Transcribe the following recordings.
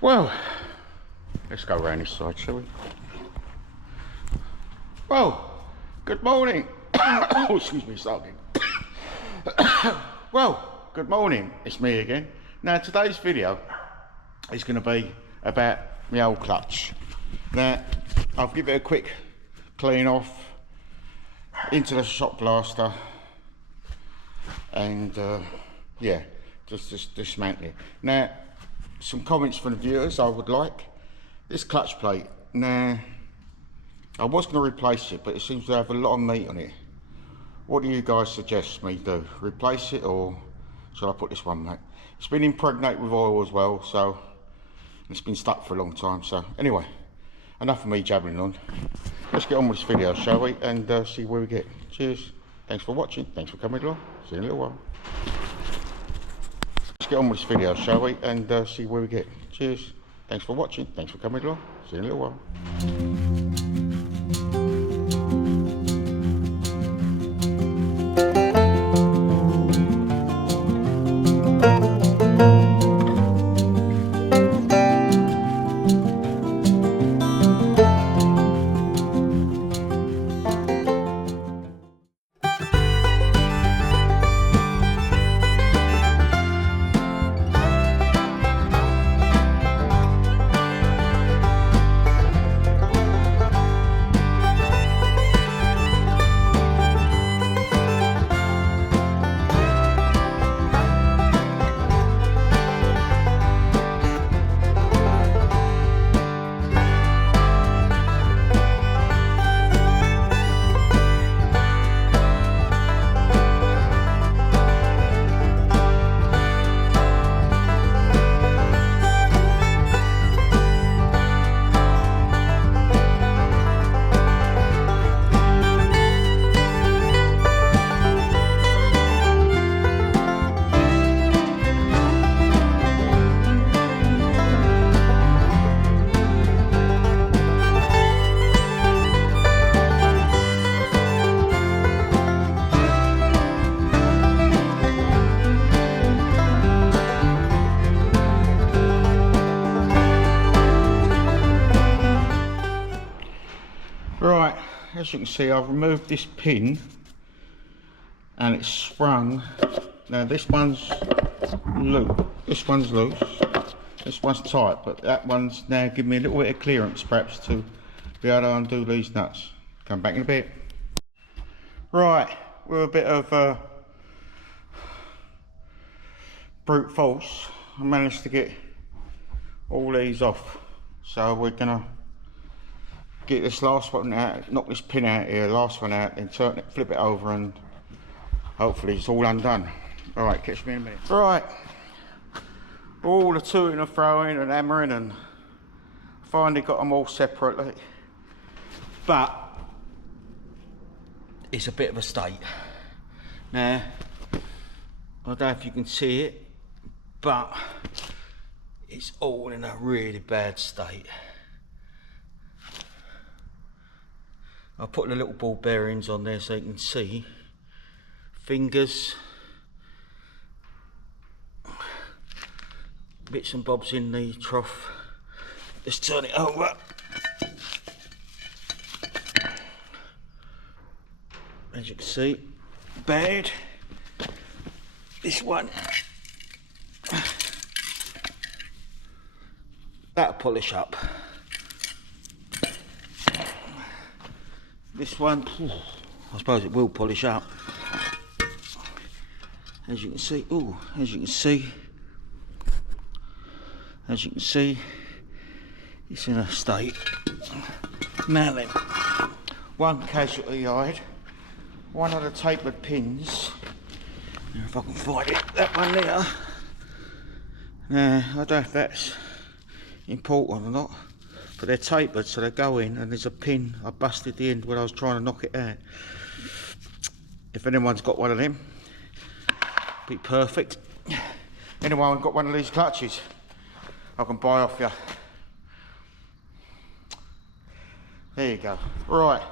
Well, let's go around this side, shall we? Well, good morning. Oh, excuse me, starting. Well, good morning. It's me again. Now, today's video is going to be about my old clutch. Now, I'll give it a quick clean off into the shop blaster, and yeah, just dismantle it. Now, some comments from the viewers I would like. This clutch plate, now, I was going to replace it, but it seems to have a lot of meat on it. What do you guys suggest me do? Replace it, or shall I put this one back? It's been impregnated with oil as well, so it's been stuck for a long time. So anyway, enough of me jabbering on. Let's get on with this video, shall we, and see where we get. Cheers. Thanks for watching. Thanks for coming along. See you in a little while. Let's get on with this video, shall we, and see where we get. Cheers. Thanks for watching. Thanks for coming along. See you in a little while. Right, as you can see, I've removed this pin and it's sprung. Now this one's loose, this one's loose, this one's tight, but that one's now giving me a little bit of clearance perhaps to be able to undo these nuts. Come back in a bit. Right, with a bit of brute force, I managed to get all these off. So we're gonna get this last one out, knock this pin out here, last one out, then turn it, flip it over, and hopefully it's all undone. Alright, catch me in a minute. Right, all the to-ing and throwing and hammering, and finally got them all separately, but it's a bit of a state. Now, I don't know if you can see it, but it's all in a really bad state. I'll put the little ball bearings on there so you can see. Fingers, bits and bobs in the trough. Let's turn it over. As you can see, bad. This one, that'll polish up. This one, I suppose it will polish up. As you can see, as you can see, it's in a state. Now then, one casualty I had, one of the tapered pins, if I can find it, that one there. Now, I don't know if that's important or not, but they're tapered, so they go in, and there's a pin. I busted the end when I was trying to knock it out. If anyone's got one of them, be perfect. Anyone got one of these clutches, I can buy off you. There you go. Right,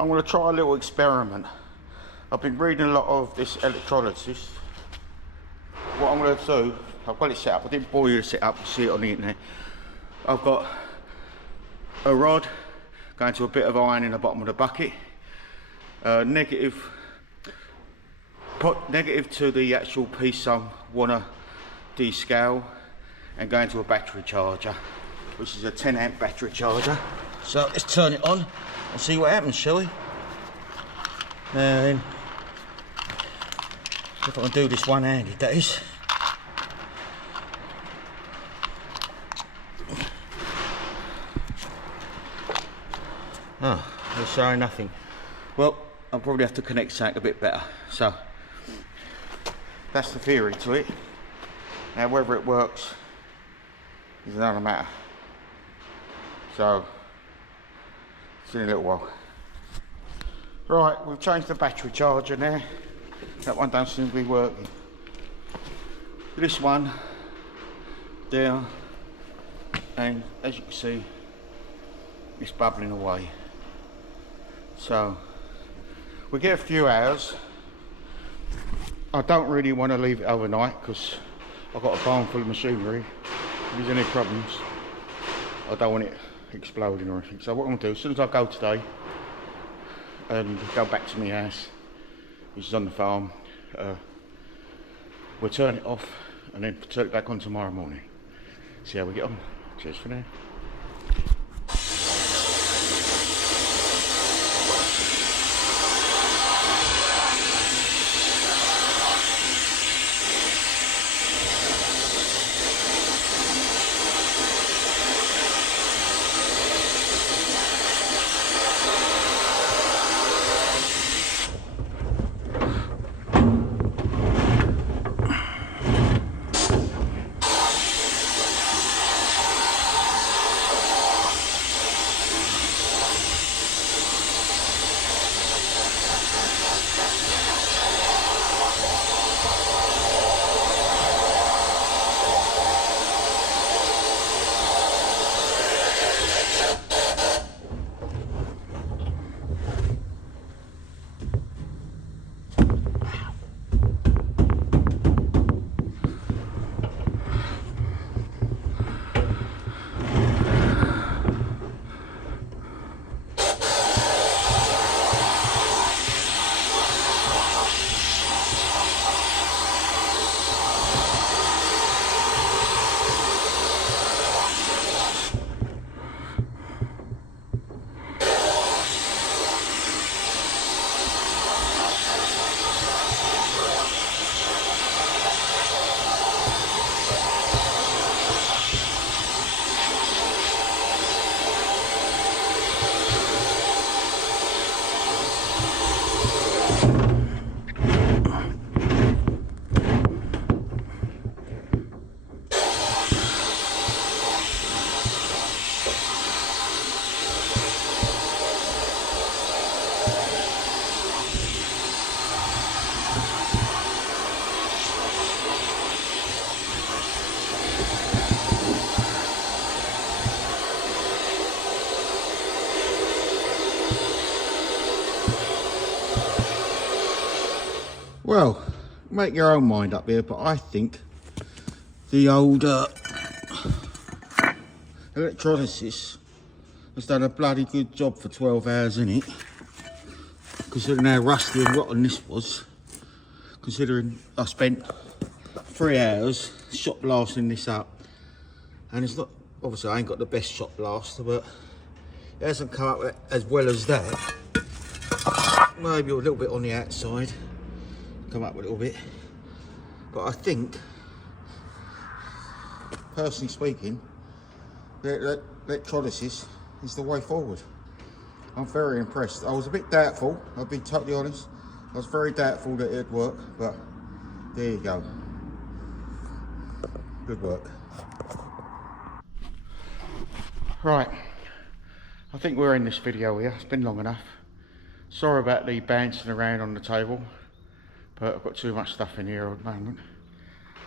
I'm going to try a little experiment. I've been reading a lot of this electrolysis. What I'm going to do, I've got it set up. I didn't bore you to set up, see it on the internet. I've got a rod going to a bit of iron in the bottom of the bucket. Negative to the actual piece I want to descale, and going to a battery charger, which is a 10 amp battery charger. So let's turn it on and see what happens, shall we? Now then, if I can do this one-handed, that is. Oh, they're showing nothing. Well, I'll probably have to connect something a bit better. So that's the theory to it. Now whether it works is another matter. So see in a little while. Right, we've changed the battery charger now. That one don't seem to be working. This one there, and as you can see, it's bubbling away. So we get a few hours. I don't really want to leave it overnight because I've got a barn full of machinery. If there's any problems, I don't want it exploding or anything. So what I'm going to do, as soon as I go today and go back to my house, which is on the farm, we'll turn it off and then turn it back on tomorrow morning. See how we get on. Cheers for now. Well, make your own mind up here, but I think the old electrolysis has done a bloody good job for 12 hours in it, considering how rusty and rotten this was, considering I spent 3 hours shot blasting this up, and it's not, obviously I ain't got the best shot blaster, but it hasn't come up as well as that. Maybe a little bit on the outside, come up a little bit, but I think, personally speaking, the electrolysis is the way forward. I'm very impressed. I was a bit doubtful, I'll be totally honest. I was very doubtful that it'd work, but there you go. Good work. Right, I think we're in this video here. It's been long enough. Sorry about the bouncing around on the table, but I've got too much stuff in here at the moment.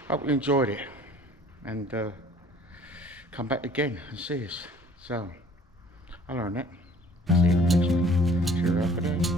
Hope you enjoyed it, and come back again and see us. So, I'll learn that. See you next week. Cheerio for now.